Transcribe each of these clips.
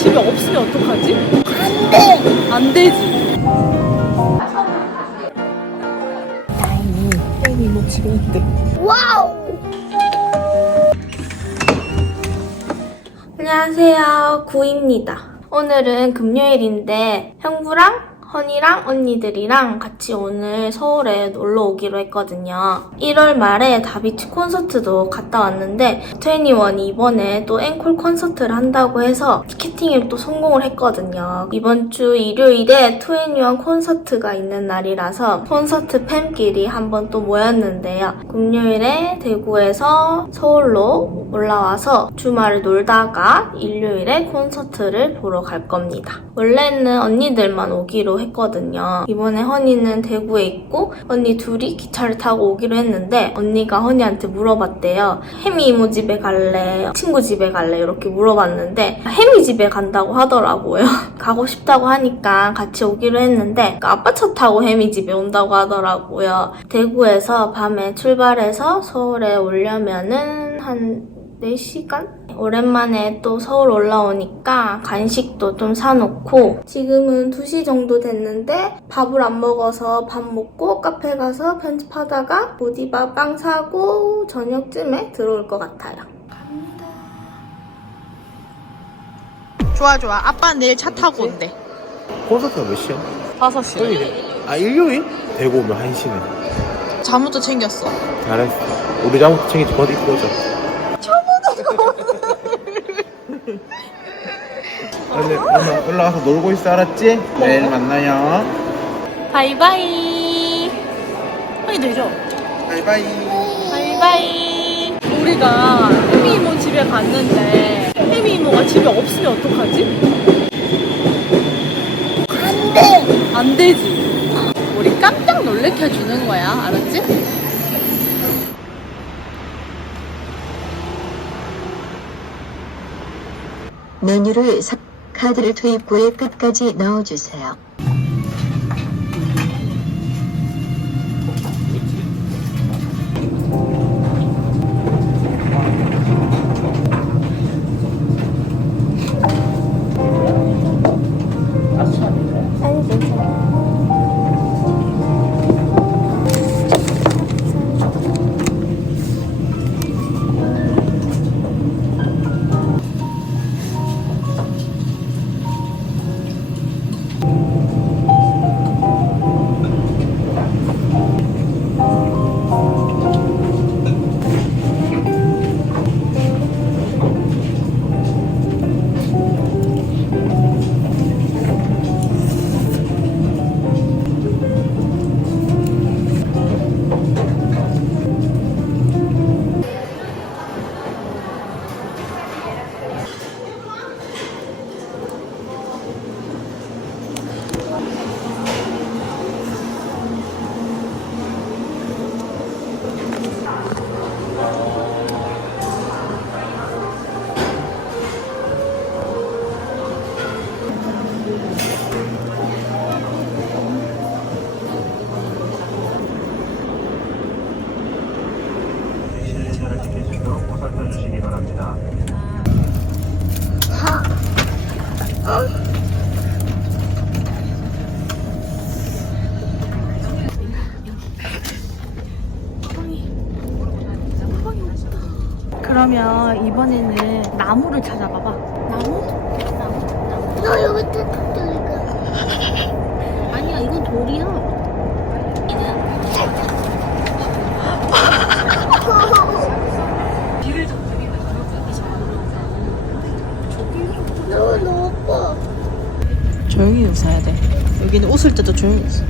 집에 없으면 어떡하지? 안 돼! 안 되지. 다행히 혜인이 뭐 집에 있대. 안녕하세요. 구입니다. 오늘은 금요일인데 형부랑 허니랑 언니들이랑 같이 오늘 서울에 놀러 오기로 했거든요. 1월 말에 다비치 콘서트도 갔다 왔는데 트웬티원이 이번에 또 앵콜 콘서트를 한다고 해서 티켓팅에 또 성공을 했거든요. 이번 주 일요일에 트웬티원 콘서트가 있는 날이라서 콘서트 팬끼리 한번 또 모였는데요. 금요일에 대구에서 서울로 올라와서 주말을 놀다가 일요일에 콘서트를 보러 갈 겁니다. 원래는 언니들만 오기로 했거든요. 이번에 허니는 대구에 있고 언니 둘이 기차를 타고 오기로 했는데 언니가 허니한테 물어봤대요. 혜미 이모 집에 갈래? 친구 집에 갈래? 이렇게 물어봤는데 혜미 집에 간다고 하더라고요. 가고 싶다고 하니까 같이 오기로 했는데 그 아빠 차 타고 혜미 집에 온다고 하더라고요. 대구에서 밤에 출발해서 서울에 오려면은 한 4시간? 오랜만에 또 서울 올라오니까 간식도 좀 사놓고 지금은 2시 정도 됐는데 밥을 안 먹어서 밥 먹고 카페 가서 편집하다가 보디바 빵 사고 저녁쯤에 들어올 것 같아요. 좋아, 좋아. 아빠 내일 차 타고 온대. 콘서트가 몇 시야? 5시. 토요일에. 아, 일요일? 대구 오면 1시네. 잠옷도 챙겼어. 잘했어. 우리 잠옷 챙기지, 곧 입고 오자. 오늘, 오늘 올라가서 놀고 있어, 알았지? 내일 만나요. 바이바이. 허니 되죠? 바이바이. 바이바이. 우리가 혜미 이모 집에 갔는데 혜미 이모가 집에 없으면 어떡하지? 안 돼! 안 되지. 우리 깜짝 놀래켜 주는 거야. 알았지? 메뉴를 사- 카드를 투입구의 끝까지 넣어주세요. 웃을 때도 조용히 웃어.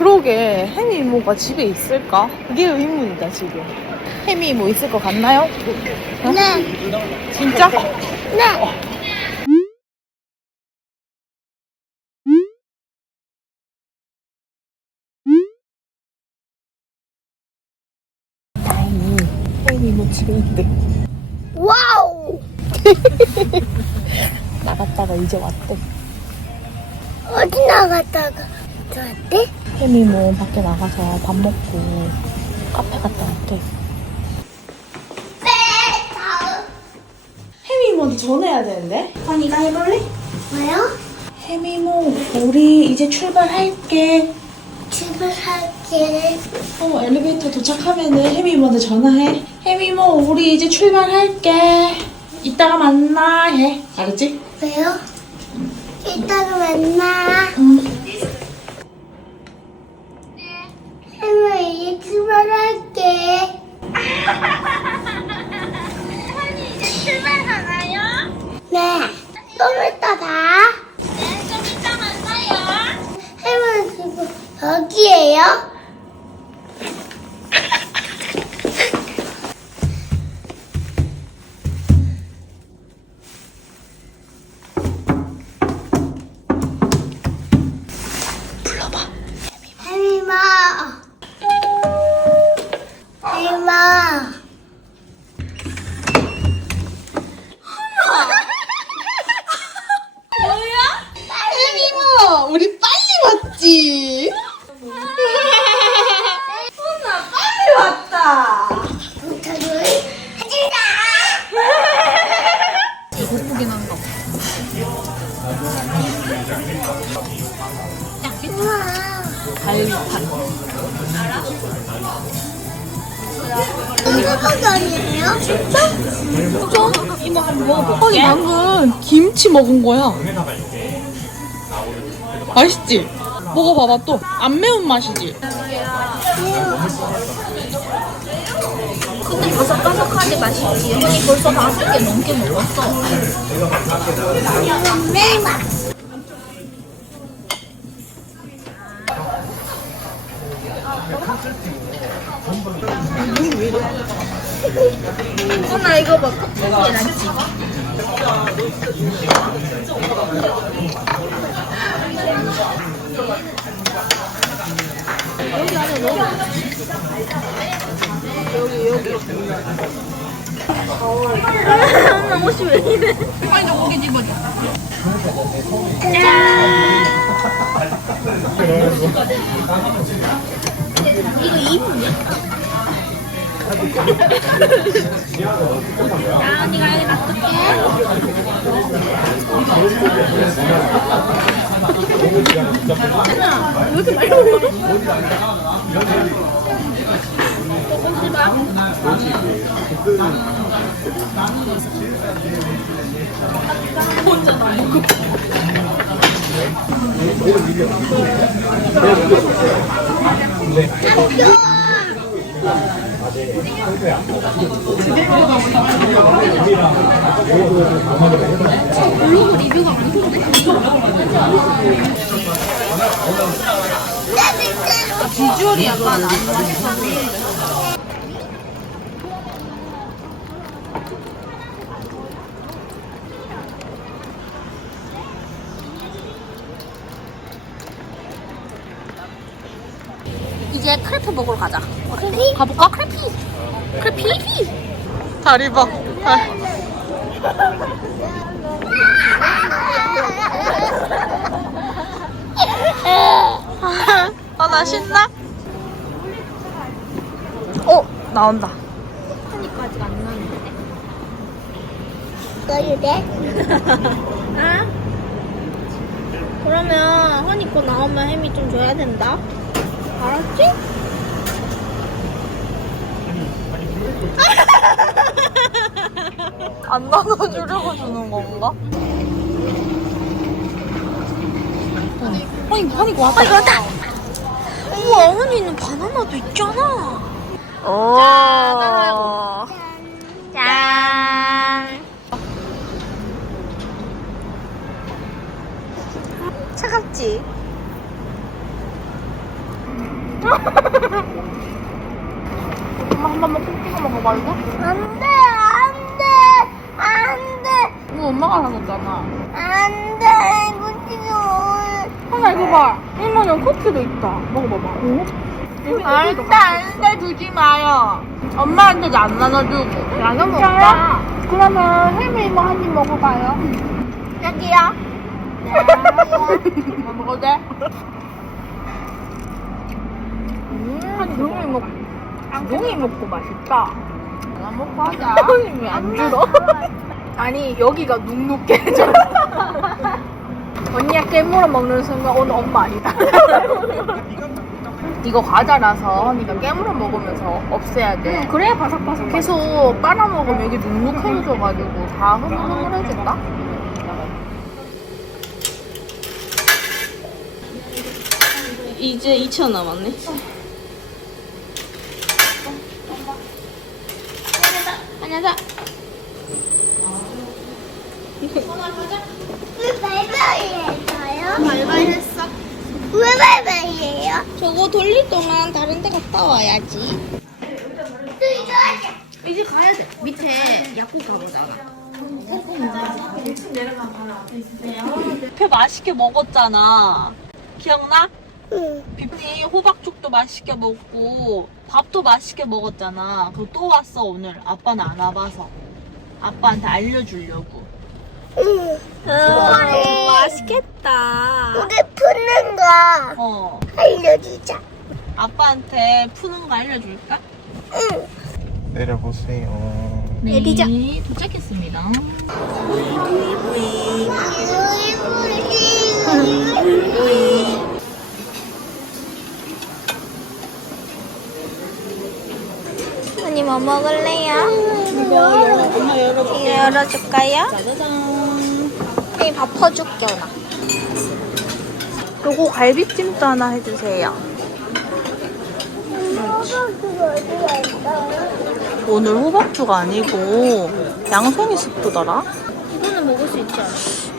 그러게 혜미 이모가 집에 있을까? 그게 의문이다 지금 혜미 이모 있을 것 같나요? 네. 진짜? 네. 혜미 이모 집에 있대 와우. 나갔다가 이제 왔대 어디 나갔다가 저한테? 혜미 이모 밖에 나가서 밥 먹고 카페 갔다 왔대 혜미 이모한테 전화해야 되는데 언니가 해볼래? 왜요? 혜미 이모 우리 이제 출발할게 출발할게. 어, 엘리베이터 도착하면은 혜미 이모한테 전화해. 혜미 이모, 우리 이제 출발할게. 이따가 만나. 해. 알았지? 왜요? 이따가 만나. 응. 이제 출발할게. 이제 출발하나요? 네. 좀 이따 봐. 네, 좀 이따 만나요. 해면 지금 여기에요? 이거 아니에요? 진짜? 이모 한번 먹어볼게. 아니, 방금 김치 먹은 거야. 맛있지? 먹어봐봐, 또. 안 매운 맛이지? 근데 바삭바삭하니 맛있지. 언니 벌써 다섯 개 넘게 먹었어. 매마. 엄마 이거 봐. 껍질이 엄마 옷이 왜 이래? 이거 이분이야? 야, 언니가 여기 놔둘게. 왜 이렇게 많이 먹어? 많던데? 비주얼이 약간 안 맛있어 이제 크레페 먹으러 가자. 크레피? 가볼까? 크레피. 크레피? 다리 봐. 아, 나 신나? 어, 나온다. 하니까 아직 안. 너유 돼? 아? 그러면 허니 거 나오면 햄이 좀 줘야 된다. 알았지? 안 나눠주려고 주는 건가? 허니 허니 왔다. 아, 왔다. 우와, 어머니는 바나나도 있잖아. 오. 짠. 짠. 차갑지? 엄마 한 번만 콕 찍어 먹어볼래? 안 돼, 안 돼, 안 돼, 이거 엄마가 사줬잖아. 안 돼, 이거 지금. 하나 이거 봐. 이모는 쿠키도 있다. 먹어봐봐. 오? 안 돼, 안 돼, 주지 마요. 엄마한테도 안 나눠주고. 양념 먹자. 그러면 햄이 이모 한 입 먹어봐요. 여기요. 뭐 먹어도 돼? 종이 먹, 종이 먹고 맛있다. 안 먹고 하자. 왜안 줄어? 아니, 여기가 눅눅해져. 언니가 깨물어 먹는 순간 오늘 엄마 아니다. 이거 과자라서 언니가 깨물어 먹으면서 없애야 돼. 그래야 바삭바삭. 계속 빨아 먹으면 여기 눅눅해져가지고 다 흐물흐물해진다? 이제 2천 남았네. 안녕 하세요. 왜 발발이에요? 발발했어. 왜 발발이에요? 저거 돌릴 동안 다른 데 갔다 와야지. 이제 가야 돼. 밑에 약국 가보자. 뷔페 맛있게 먹었잖아. 기억나? 응. 뷔페 호박죽도 맛있게 먹고 밥도 맛있게 먹었잖아. 그리고 또 왔어 오늘. 아빠는 안 와봐서. 아빠한테 알려주려고. 응. 우리, 맛있겠다. 우리 푸는 거 어. 알려주자. 아빠한테 푸는 거 알려줄까? 응. 내려보세요. 내리자. 네, 도착했습니다. 언니 뭐 먹을래요? 이거 열어줄까요? 짜자잔. 이 밥퍼줄게, 나. 요거 갈비찜도 하나 해주세요. 오늘 호박죽 아니고 양송이 스프더라? 이거는 먹을 수 있지 않아?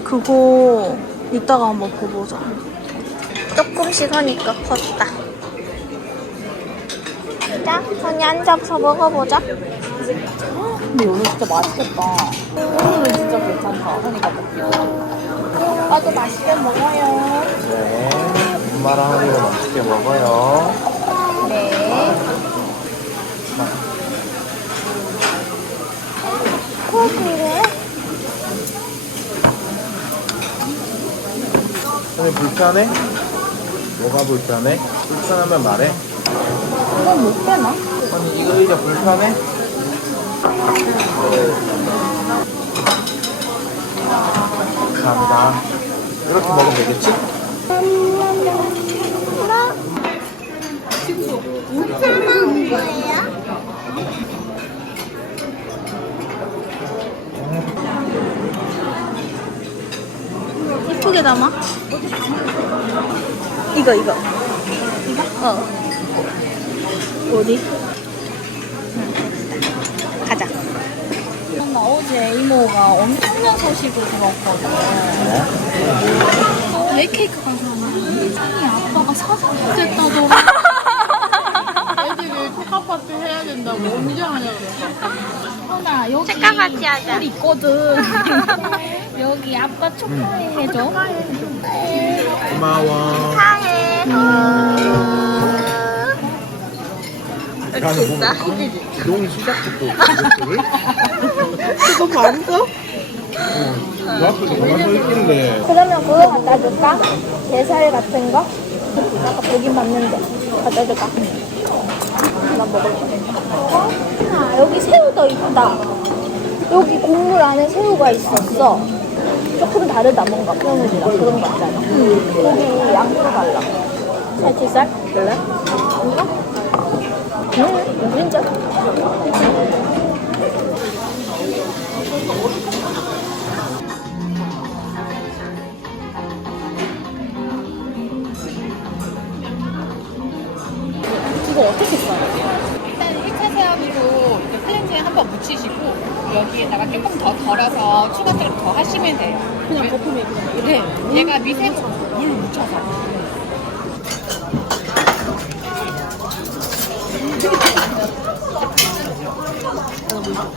그거 이따가 한번 보보자. 조금씩 하니까 컸다. 자, 언니 앉아서 먹어보자. 근데 오늘 진짜 맛있겠다. 오늘은 진짜 괜찮다. 하니까 먹기. 아빠도 맛있게 먹어요. 네. 엄마랑 하니가 맛있게 먹어요. 네. 고기를 선생님 불편해? 뭐가 불편해? 불편하면 말해. 이건 못 되나? 아니 이거 의자 불편해? 감사합니다. 이렇게 먹으면 되겠지? 이쁘게 담아. 이거, 이거. 이거? 어. 어디? 가자. 나 어제 이모가 엄청난 소식을 들었거든. 왜 케이크 가져왔니? 아니, 아빠가 사서 됐다더라. 애들이 초카파트 해야 된다고 언제 하냐 그랬어. 하나, 여기. 같이 하자. 물 있거든. 여기 아빠 초콜릿 해줘. 고마워. 사해. 나는 뭔가 기동 시작부터 그랬거든? 그거 봤어? 응. 그 앞에서 그만 서 있길래 그러면 그거 갖다 줄까? 게살 같은 거? 아까 보긴 봤는데. 갖다 줄까? 나 먹을 거야. 아, 여기 새우도 있다. 여기 국물 안에 새우가 있었어. 조금 다르다, 뭔가. 표현이랑 그런 거 있잖아. 여기 양도 달라. 살치살? 그래? 이거? 응, 진짜.